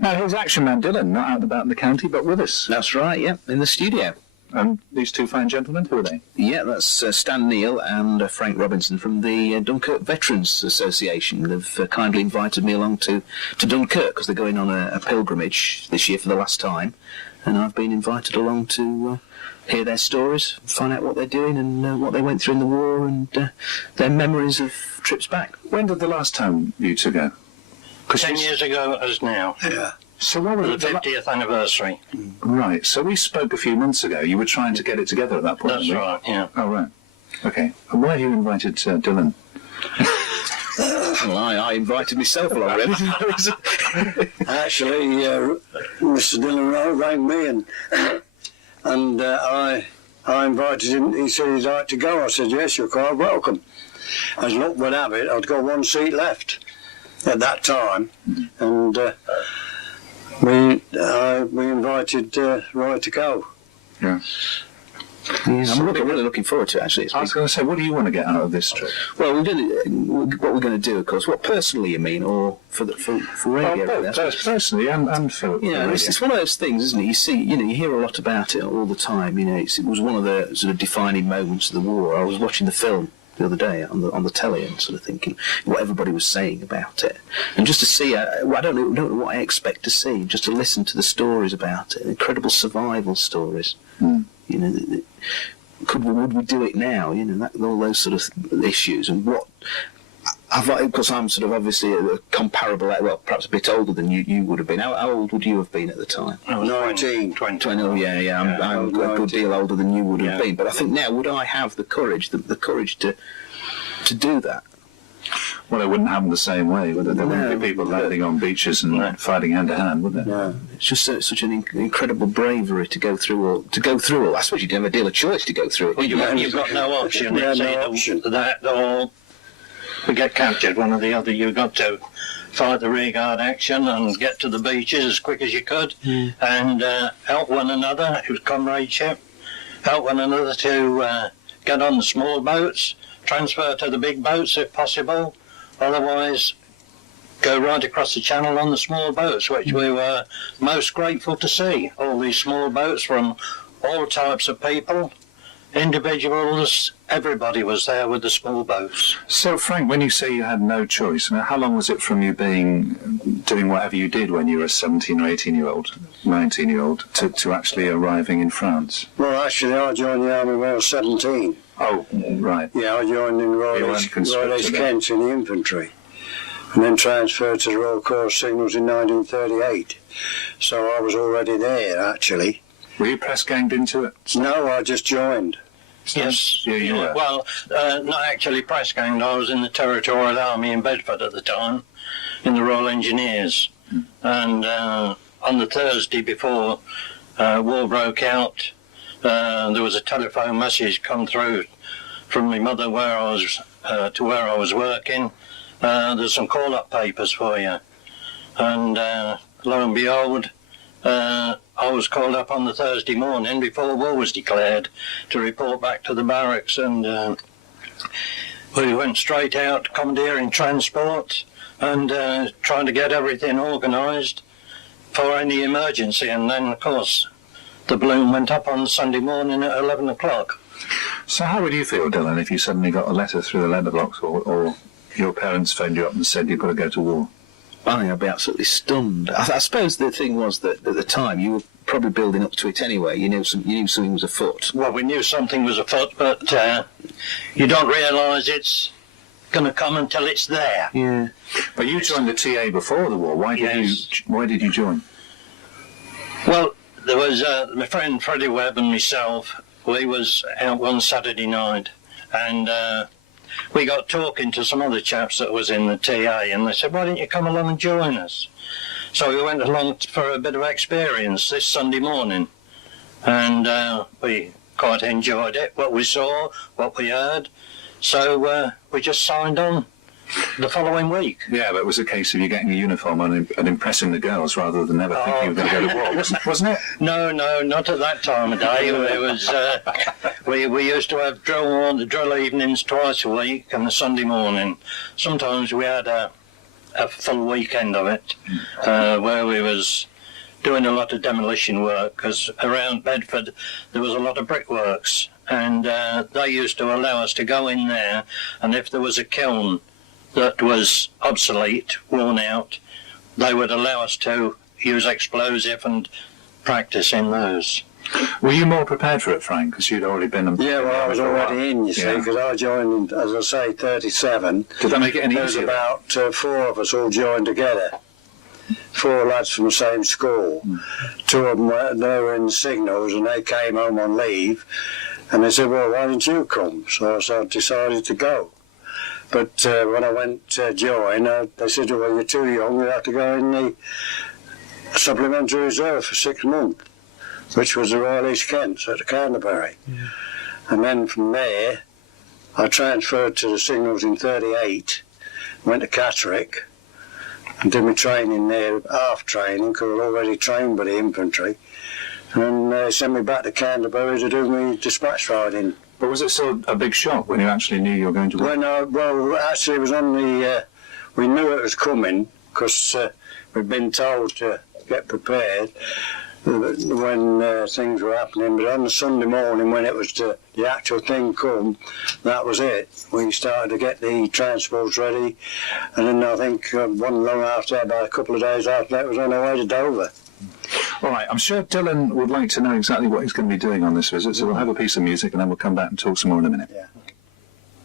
Now, here's Action Man Dylan, not out and about in the county, but with us. That's right, yeah, in the studio. And these two fine gentlemen, who are they? Yeah, that's Stan Neal and Frank Robinson from the Dunkirk Veterans Association. They've kindly invited me along to Dunkirk because they're going on a pilgrimage this year for the last time. And I've been invited along to hear their stories, find out what they're doing and what they went through in the war and their memories of trips back. When did the last time you two go? 10 years ago as now. Yeah. So what was the 50th anniversary. Right, so we spoke a few months ago. You were trying to get it together at that point. That's right, yeah. Oh, right. Okay. And why have you invited Dylan? Well, I invited myself along, really. Actually, Mr. Dillon rang me and I invited him. He said he'd like to go. I said, yes, you're quite welcome. As luck would have it, I'd got one seat left at that time, and we invited Roy to go. Yeah. I'm really looking forward to it, actually. I was going to say, what do you want to get out of this trip? Well, what we're going to do, of course, what personally you mean, or for radio? Both, personally and for radio. It's one of those things, isn't it? You see, you hear a lot about it all the time. It was one of the sort of defining moments of the war. I was watching the film the other day on the telly and sort of thinking what everybody was saying about it, and just to see, I don't know what I expect to see, just to listen to the stories about it, incredible survival stories. Would we do it now? All those sort of issues, and what. Because I'm sort of obviously a comparable, well, perhaps a bit older than you would have been. How old would you have been at the time? I was 19, 20. Oh, yeah. I'm a good deal older than you would have been. But I think now, would I have the courage, the courage to do that? Well, it wouldn't happen the same way, would it? There wouldn't be people landing on beaches and fighting hand to hand, would there? No. It's just such an incredible bravery to go through all. I suppose you'd have a deal of choice to go through it. Well, you've got no option. It's either that or we get captured, one or the other. You've got to fight the rearguard action and get to the beaches as quick as you could and help one another. It was comradeship. Help one another to get on the small boats, transfer to the big boats if possible. Otherwise, go right across the channel on the small boats, which we were most grateful to see. All these small boats from all types of people, individuals, everybody was there with the small boats. So, Frank, when you say you had no choice, how long was it from you doing whatever you did when you were a 17 or 18-year-old, 19-year-old, to actually arriving in France? Well, actually, I joined the army when I was 17. Oh, right. Yeah, I joined in Royal East Kent in the infantry, and then transferred to the Royal Corps Signals in 1938. So I was already there, actually. Were you press ganged into it? No, I just joined. Yes. Yeah, you were. Well, not actually press ganged. I was in the Territorial Army in Bedford at the time, in the Royal Engineers. And on the Thursday before war broke out, there was a telephone message come through from my mother where I was to where I was working. There's some call-up papers for you. And lo and behold, I was called up on the Thursday morning before war was declared to report back to the barracks, and we went straight out commandeering transport and trying to get everything organised for any emergency. And then, of course, the balloon went up on Sunday morning at 11 o'clock. So how would you feel, Dylan, if you suddenly got a letter through the letterbox or your parents phoned you up and said you've got to go to war? I think I'd be absolutely stunned. I suppose the thing was that at the time you were probably building up to it anyway. You knew something was afoot. Well, we knew something was afoot, but you don't realise it's going to come until it's there. Yeah. But you joined the TA before the war. Why did you join? Well, there was my friend Freddie Webb and myself. We was out one Saturday night, and we got talking to some other chaps that was in the TA, and they said, why don't you come along and join us? So we went along for a bit of experience this Sunday morning, and we quite enjoyed it, what we saw, what we heard. So we just signed on the following week. Yeah, but it was a case of you getting a uniform and impressing the girls rather than never thinking you were going to go to war, wasn't it? No, not at that time of day. It was we used to have drill evenings twice a week and a Sunday morning. Sometimes we had a a full weekend of it, where we was doing a lot of demolition work, because around Bedford there was a lot of brickworks, and they used to allow us to go in there, and if there was a kiln that was obsolete, worn out, they would allow us to use explosive and practice in those. Were you more prepared for it, Frank, because you'd already been... Yeah, well, I was already in, you see, because I joined, as I say, 37. Did that make it any easier? There was about 4 of us all joined together. 4 lads from the same school. 2 of them they were in the signals, and they came home on leave, and they said, well, why didn't you come? So I decided to go. But when I went to join, they said, well, you're too young, you have to go in the supplementary reserve for 6 months, which was the Royal East Kents at Canterbury. Yeah. And then from there, I transferred to the signals in 38, went to Catterick, and did my training there, half training, because I was already trained by the infantry. And they sent me back to Canterbury to do my dispatch riding. But was it still a big shock when you actually knew you were going to work? Well, actually it was on the... we knew it was coming, because we'd been told to get prepared when things were happening. But on the Sunday morning, when it was the actual thing come, that was it. We started to get the transports ready, and then I think one long after that, about a couple of days after that, was on our way to Dover. All right, I'm sure Dylan would like to know exactly what he's going to be doing on this visit, so we'll have a piece of music and then we'll come back and talk some more in a minute. Yeah.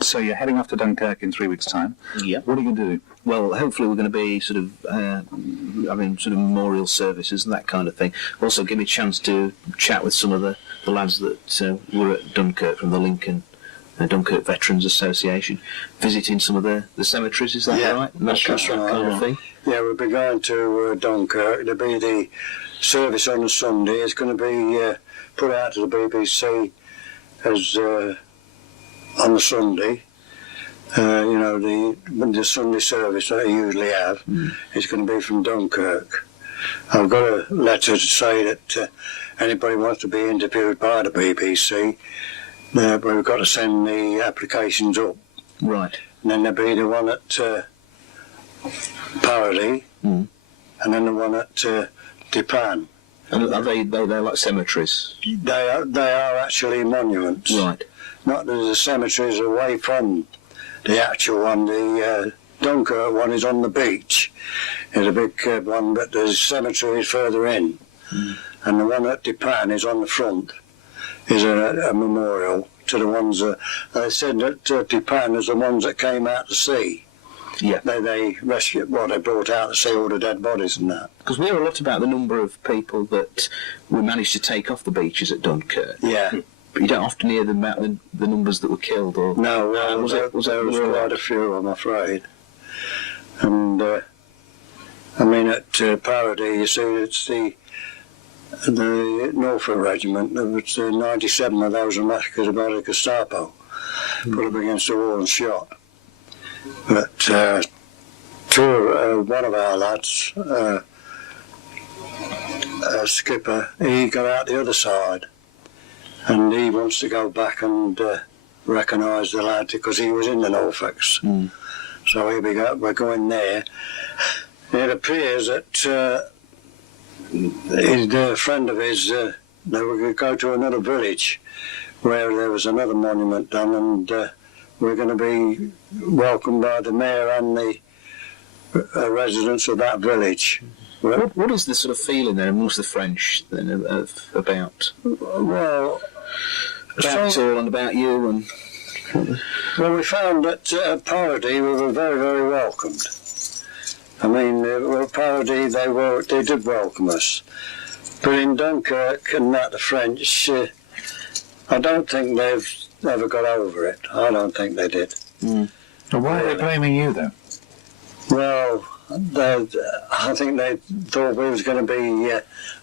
So you're heading off to Dunkirk in 3 weeks' time. Yeah. What are you going to do? Well, hopefully we're going to be sort of having sort of memorial services and that kind of thing. Also give me a chance to chat with some of the lads that were at Dunkirk from the Dunkirk Veterans Association, visiting some of the cemeteries, is that right? And that's that kind of thing? Yeah, we'll be going to Dunkirk. There'll be the service on a Sunday. It's going to be put out to the BBC as on the Sunday. The Sunday service that I usually have is going to be from Dunkirk. I've got a letter to say that anybody wants to be interviewed by the BBC, but we've got to send the applications up. Right. And then there'll be the one at Parody, and then the one at Depan. And are they like cemeteries? They are actually monuments. Right. Not that the cemeteries away from the actual one. The Dunkirk one is on the beach. It's a big one, but the cemetery is further in. And the one at Depan is on the front. Is a memorial to the ones that they said that Depan is the ones that came out to sea. Yeah. They rescued, they brought out to see all the dead bodies and that. Because we hear a lot about the number of people that we managed to take off the beaches at Dunkirk. Yeah. But you don't often hear about the numbers that were killed, or... No, there was quite a few, I'm afraid. And, at Parody, you see, it's the Norfolk Regiment. There was 97 of those were massacred by the Gestapo, put up against the wall and shot. But one of our lads, Skipper, he got out the other side, and he wants to go back and recognise the lad because he was in the Norfolks. So we're going there. It appears that a friend of his, they were going to go to another village where there was another monument done, and we're going to be welcomed by the mayor and the residents of that village. What is the sort of feeling there amongst the French then about? Well, about all and about you and. Well, we found that at Parody we were very, very welcomed. I mean, Parody they did welcome us, but in Dunkirk and that the French, I don't think they've ever got over it. I don't think they did. Well, why are they blaming you then? Well, I think they thought we was going to be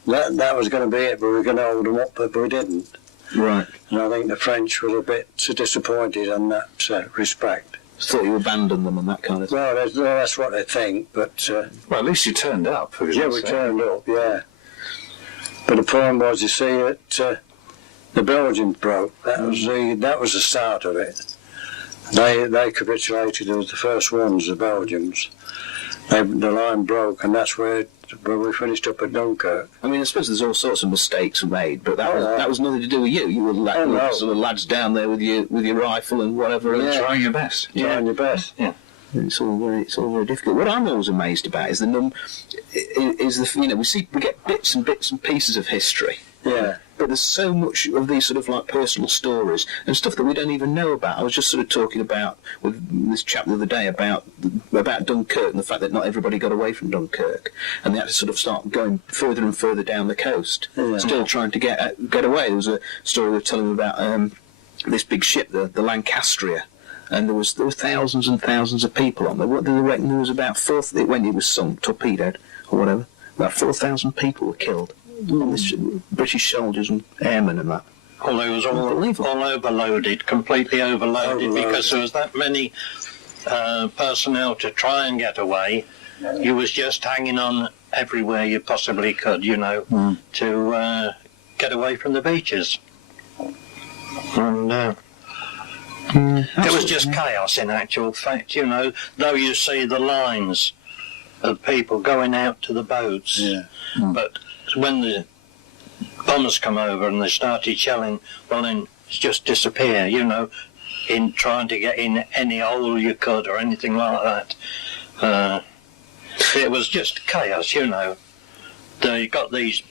that was going to be it, but we were going to hold them up, but we didn't. Right. And I think the French were a bit disappointed in that respect. Thought you abandoned them and that kind of thing. Well, that's what they think, but... well, at least you turned up. Yeah, we turned up, yeah. But the point was, you see, that the Belgians broke. That was the start of it. They capitulated as the first ones, the Belgians. The line broke, and that's where we finished up at Dunkirk. I mean, I suppose there's all sorts of mistakes made, but that was nothing to do with you. You were sort of lads down there with your rifle and whatever, and trying your best. Trying your best. Yeah. It's all very difficult. What I'm always amazed about is we get bits and pieces of history. Yeah. But there's so much of these sort of like personal stories and stuff that we don't even know about. I was just sort of talking about with this chap the other day about Dunkirk and the fact that not everybody got away from Dunkirk, and they had to sort of start going further and further down the coast, still trying to get away. There was a story they were telling me about this big ship, the Lancastria, and there were thousands and thousands of people on there. What do they reckon? There was about when it was sunk, torpedoed or whatever, about 4,000 people were killed. British soldiers and airmen and that. Well, it was all overloaded, completely overloaded, because there was that many personnel to try and get away. You was just hanging on everywhere you possibly could, to get away from the beaches. And it was just chaos in actual fact, though you see the lines of people going out to the boats. But when the bombers come over and they started shelling, well then it's just disappear, in trying to get in any hole you could or anything like that. It was just chaos, They got these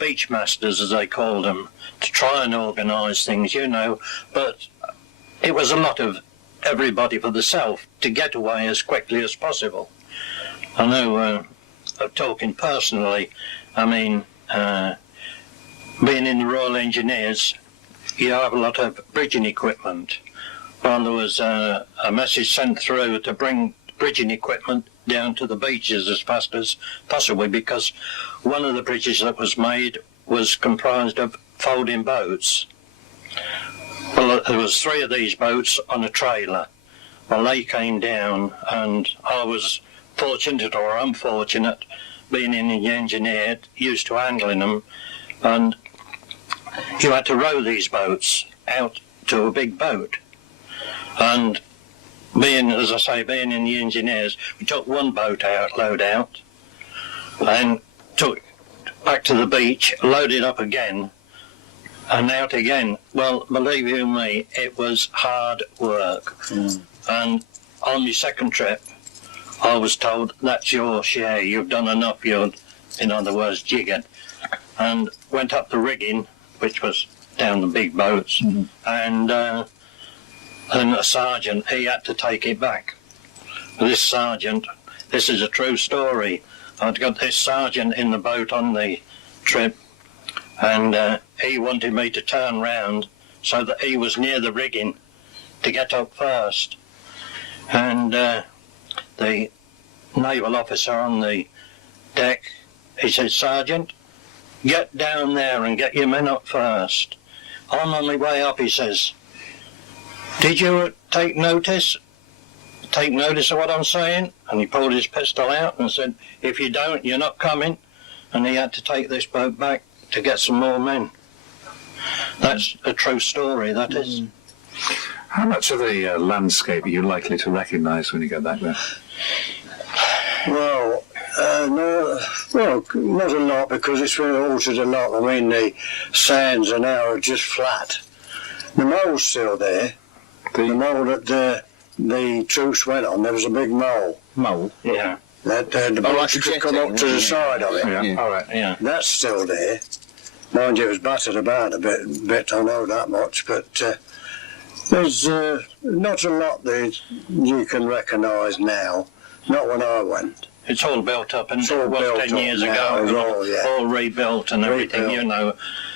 beach masters, as they called them, to try and organise things, but it was a lot of everybody for themselves to get away as quickly as possible. I know, talking personally, I mean, being in the Royal Engineers, you have a lot of bridging equipment. Well, there was a message sent through to bring bridging equipment down to the beaches as fast as possible, because one of the bridges that was made was comprised of folding boats. Well, there was 3 of these boats on a trailer. Well, they came down, and I was fortunate or unfortunate, being in the engineer, used to handling them, and you had to row these boats out to a big boat. And being in the engineers, we took one load out, and took back to the beach, loaded up again, and out again. Well, believe you me, it was hard work. And on my second trip, I was told, that's your share, you've done enough, you're, in other words, jiggered. And went up the rigging, which was down the big boats, and a sergeant, he had to take it back. This sergeant, this is a true story, I'd got this sergeant in the boat on the trip, and he wanted me to turn round so that he was near the rigging to get up first. And the naval officer on the deck, he said, "Sergeant, get down there and get your men up first." I'm on my way up, he says, "Did you take notice of what I'm saying?" And he pulled his pistol out and said, "If you don't, you're not coming." And he had to take this boat back to get some more men. That's a true story, that is. How much of the landscape are you likely to recognise when you go back there? Well, not a lot, because it's been altered a lot. I mean, the sands are now just flat. The mole's still there. The mole that the troops went on, there was a big mole. Mole? Yeah. That the boats could come up to the side of it. Yeah. All right. Yeah. That's still there. Mind you, it was battered about a bit, I know that much, but there's not a lot that you can recognise now. Not when I went. It's all built up, and It's all it was built 10 up years now, ago. All rebuilt and everything,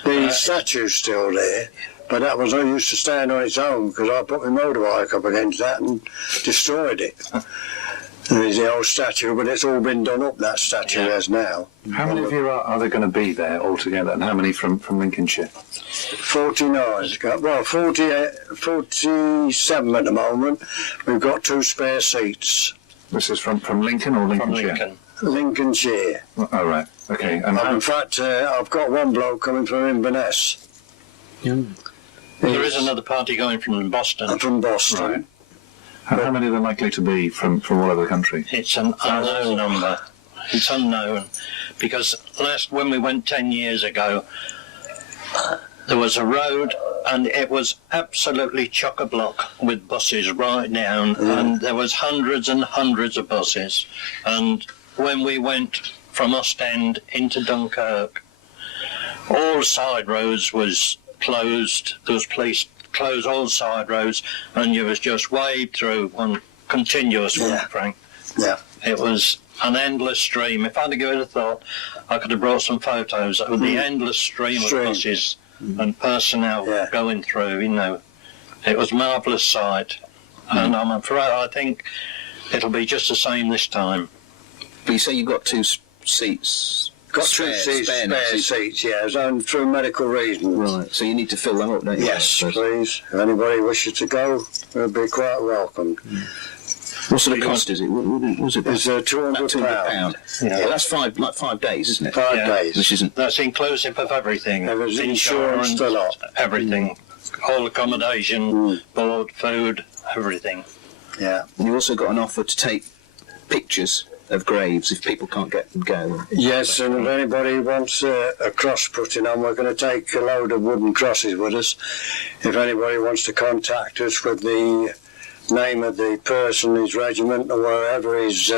The statue's still there, but that was, I used to stand on its own, because I put my motorbike up against that and destroyed it. There's the old statue, but it's all been done up, that statue has now. How many of you are there going to be there altogether, and how many from Lincolnshire? 49. Well, 47 at the moment. We've got 2 spare seats. This is from Lincoln or Lincolnshire? From Lincoln. Lincolnshire. Oh, right. Okay. And In fact, I've got one bloke coming from Inverness. There is another party going from Boston. From Boston. Right. How many are there likely to be from all over the country? It's an unknown number. It's unknown because when we went 10 years ago, there was a road and it was absolutely chock-a-block with buses right down, and there was hundreds and hundreds of buses. And when we went from Ostend into Dunkirk, all side roads was closed. There was police close all side roads, and you was just waved through one continuous one, Frank. Yeah. It was an endless stream. If I'd have given a thought, I could have brought some photos of the endless stream of buses and personnel going through, you know. It was a marvellous sight. And I'm afraid I think it'll be just the same this time. But you say you've got 2 seats? Got spare seats, yeah, and through medical reasons. Right, so you need to fill them up, don't you? Yes, please. If anybody wishes to go, they'll be quite welcome. What sort of cost is it? What was it? It's £200. Yeah, that's 5 days, isn't it? 5 days. Which isn't... That's inclusive of everything. There's insurance, the lot. Everything. All accommodation, board, food, everything. Yeah. And you've also got an offer to take pictures of graves if people can't get them go. Yes, and if anybody wants a cross putting on, we're going to take a load of wooden crosses with us. If anybody wants to contact us with the name of the person, his regiment, or wherever he's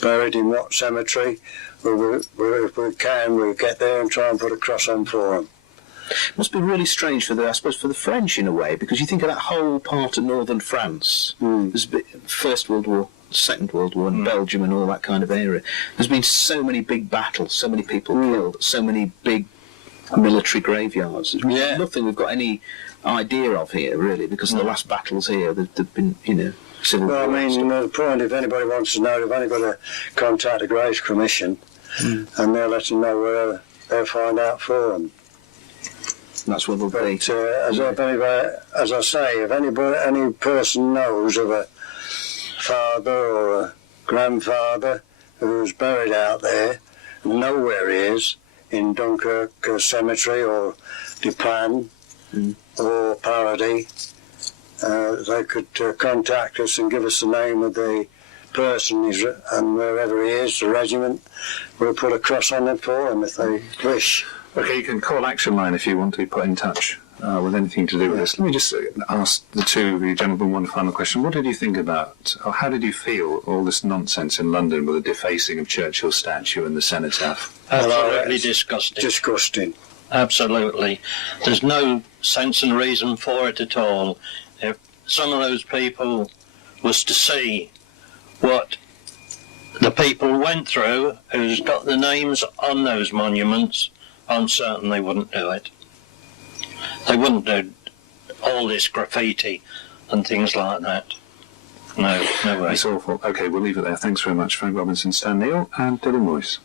buried in what cemetery, if we can, we'll get there and try and put a cross on for him. It must be really strange for the French in a way, because you think of that whole part of northern France. There's First World War, Second World War, and Belgium and all that kind of area. There's been so many big battles, so many people killed, so many big military graveyards. There's nothing we've got any idea of here, really, because of the last battles here. There've been, civil war. Well, I mean, the point, if anybody wants to know, they've only got to contact the Graves Commission, and they'll let them know where they'll find out for them. That's what they'll be. As I say, if any person knows of a father or a grandfather who was buried out there, know where he is, in Dunkirk Cemetery or Duplan or Paradis, they could contact us and give us the name of the person and wherever he is, the regiment, we'll put a cross on it for him if they wish. Okay, you can call Action Line if you want to be put in touch with anything to do with this. Let me just ask the two of you gentlemen one final question. What did you think about, or how did you feel, all this nonsense in London with the defacing of Churchill's statue and the cenotaph? Absolutely disgusting. Disgusting. Absolutely. There's no sense and reason for it at all. If some of those people was to see what the people went through who's got the names on those monuments, I'm certain they wouldn't do it. They wouldn't do all this graffiti and things like that. No way. It's awful. Okay, we'll leave it there. Thanks very much, Frank Robinson, Stan Neal and Dylan Royce.